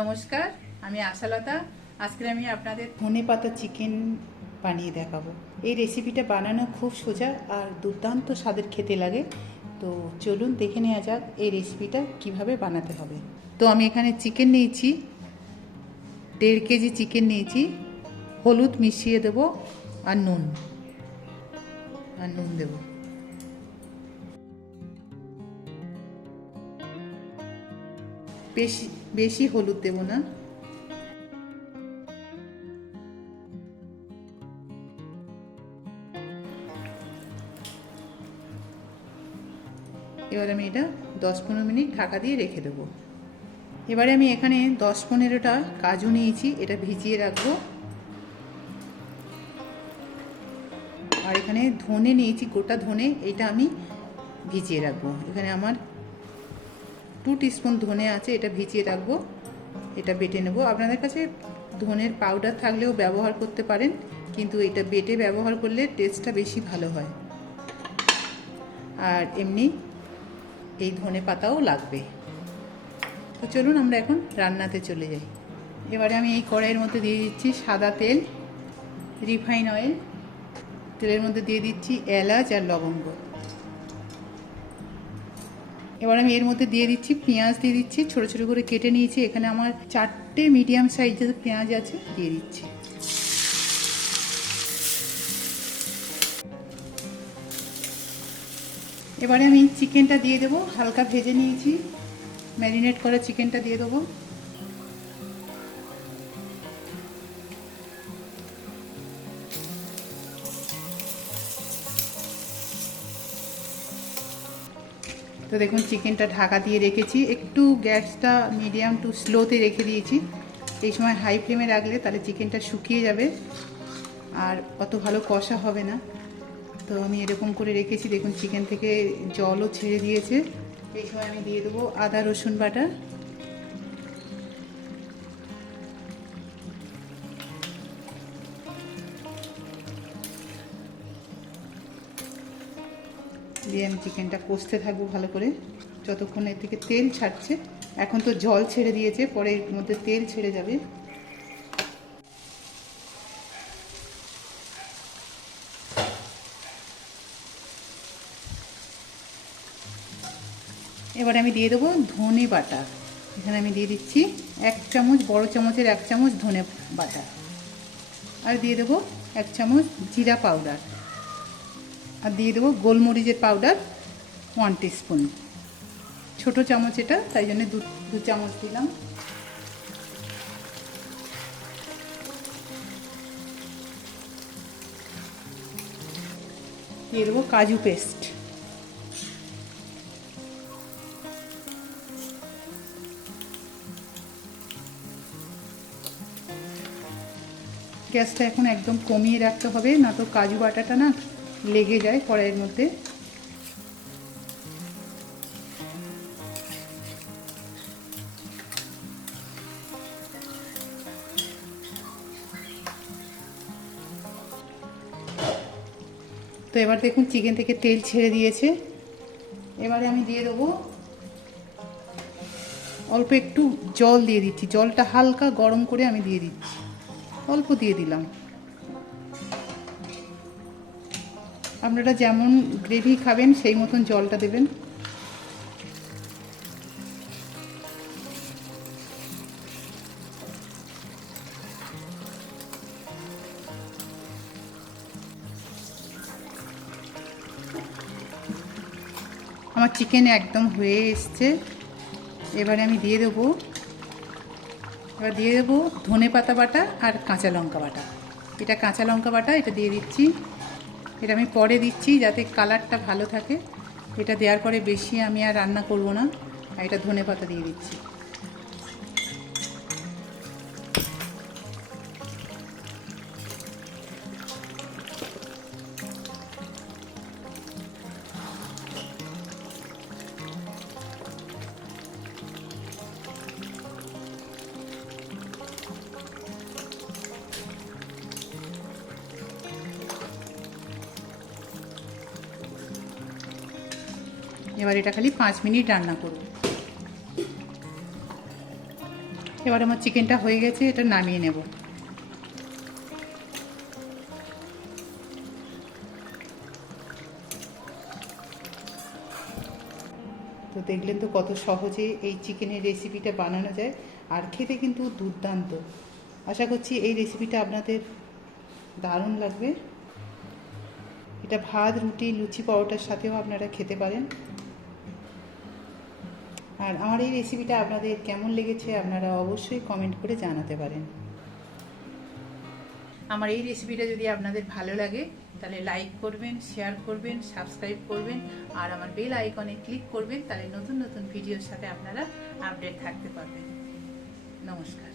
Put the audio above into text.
নমস্কার, আমি আশালতা। আজকে আমি আপনাদের ধনে পাতা চিকেন বানিয়ে দেখাবো। এই রেসিপিটা বানানো খুব সোজা আর দুর্দান্ত স্বাদের খেতে লাগে। তো চলুন দেখে নেওয়া যাক এই রেসিপিটা কীভাবে বানাতে হবে। তো আমি এখানে চিকেন নিয়েছি, দেড় কেজি চিকেন নিয়েছি, হলুদ মিশিয়ে দেব আর নুন আর নুন দেবো। বেশি বেশি হলুদ দেব না। এবার আমি এটা দশ পনেরো মিনিট ঢাকা দিয়ে রেখে দেবো। এবারে আমি এখানে দশ পনেরোটা কাজু নিয়েছি, এটা ভিজিয়ে রাখব। আর এখানে ধনে নিয়েছি, গোটা ধনে, এটা আমি ভিজিয়ে রাখব। এখানে আমার টু টিস্পুন ধনে আছে, এটা ভিজিয়ে রাখব, এটা বেটে নেব। আপনাদের কাছে ধনের পাউডার থাকলেও ব্যবহার করতে পারেন, কিন্তু এটা বেটে ব্যবহার করলে টেস্টটা বেশি ভালো হয়। আর এমনি এই ধনে পাতাও লাগবে। তো চলুন আমরা এখন রান্নাতে চলে যাই। এবারে আমি এই কড়াইয়ের মধ্যে দিয়ে দিচ্ছি সাদা তেল, রিফাইন অয়েল তেলের মধ্যে দিয়ে দিচ্ছি এলাচ আর লবঙ্গ। এবার আমি এর মধ্যে দিয়ে দিচ্ছি পেঁয়াজ, দিয়ে দিচ্ছি ছোটো ছোটো করে কেটে নিয়েছি। এখানে আমার চারটে মিডিয়াম সাইজের পেঁয়াজ আছে, দিয়ে দিচ্ছি। এবারে আমি চিকেনটা দিয়ে দেবো, হালকা ভেজে নিয়েছি। ম্যারিনেট করা চিকেনটা দিয়ে দেবো। তো দেখুন চিকেনটা ঢাকা দিয়ে রেখেছি। একটু গ্যাসটা মিডিয়াম টু স্লোতে রেখে দিয়েছি। এই সময় হাই ফ্লেমে রাখলে তাহলে চিকেনটা শুকিয়ে যাবে। আর অত ভালো কষা হবে না। তো আমি এরকম করে রেখেছি। দেখুন চিকেন থেকে জলও ছেড়ে দিয়েছে। এই সময় আমি দিয়ে দেবো আদা রসুন বাটা। দিয়ে আমি চিকেনটা কষতে থাকব ভালো করে। যতক্ষণ এর থেকে তেল ছাড়ছে, এখন তো জল ছেড়ে দিয়েছে, পরে এর মধ্যে তেল ছেড়ে যাবে। এবারে আমি দিয়ে দেবো ধনে বাটা। এখানে আমি দিয়ে দিচ্ছি এক চামচ, বড় চামচের এক চামচ ধনে বাটা। আর দিয়ে দেবো এক চামচ জিরা পাউডার। আর দিয়ে দেবো গোলমরিচের পাউডার ওয়ান টিস্পুন ছোটো চামচ এটা, তাই জন্য দু দু চামচ দিলাম। দিয়ে দেবো কাজু পেস্ট। গ্যাসটা এখন একদম কমিয়ে রাখতে হবে, না তো কাজু বাটাটা না লেগে যায় কড়াইয়ের মধ্যে। তো এবার দেখুন চিকেন থেকে তেল ছেড়ে দিয়েছে। এবারে আমি দিয়ে দেবো অল্প একটু জল দিয়ে দিচ্ছি। জলটা হালকা গরম করে আমি দিয়ে দিচ্ছি। অল্প দিয়ে দিলাম। আপনারা যেমন গ্রেভি খাবেন, সেই মতন জলটা দেবেন। আমার চিকেন একদম হয়ে এসছে। এবারে আমি দিয়ে দেবো। এবার দিয়ে দেবো ধনে পাতা বাটা আর কাঁচা লঙ্কা বাটা। এটা কাঁচা লঙ্কা বাটা, এটা দিয়ে দিচ্ছি। এটা আমি পরে দিচ্ছি যাতে কালারটা ভালো থাকে। এটা দেওয়ার পরে বেশি আমি আর রান্না করব না। আর এটা ধনে পাতা দিয়ে দিচ্ছি। এবার এটা খালি পাঁচ মিনিট রান্না করব। এবার আমার চিকেনটা হয়ে গেছে, এটা নামিয়ে নেব। তো দেখলেন তো কত সহজে এই চিকেনের রেসিপিটা বানানো যায়, আর খেতে কিন্তু দুর্দান্ত। আশা করছি এই রেসিপিটা আপনাদের দারুণ লাগবে। এটা ভাত, রুটি, লুচি, পরোটার সাথেও আপনারা খেতে পারেন। আর আমার এই রেসিপিটা আপনাদের কেমন লেগেছে আপনারা অবশ্যই কমেন্ট করে জানাতে পারেন। আমার এই রেসিপিটা যদি আপনাদের ভালো লাগে, তাহলে লাইক করবেন শেয়ার করবেন সাবস্ক্রাইব করবেন, আর আমার বেল আইকনে ক্লিক করবেন, তাহলে নতুন নতুন ভিডিওর সাথে আপনারা আপডেট থাকতে পারবেন। নমস্কার।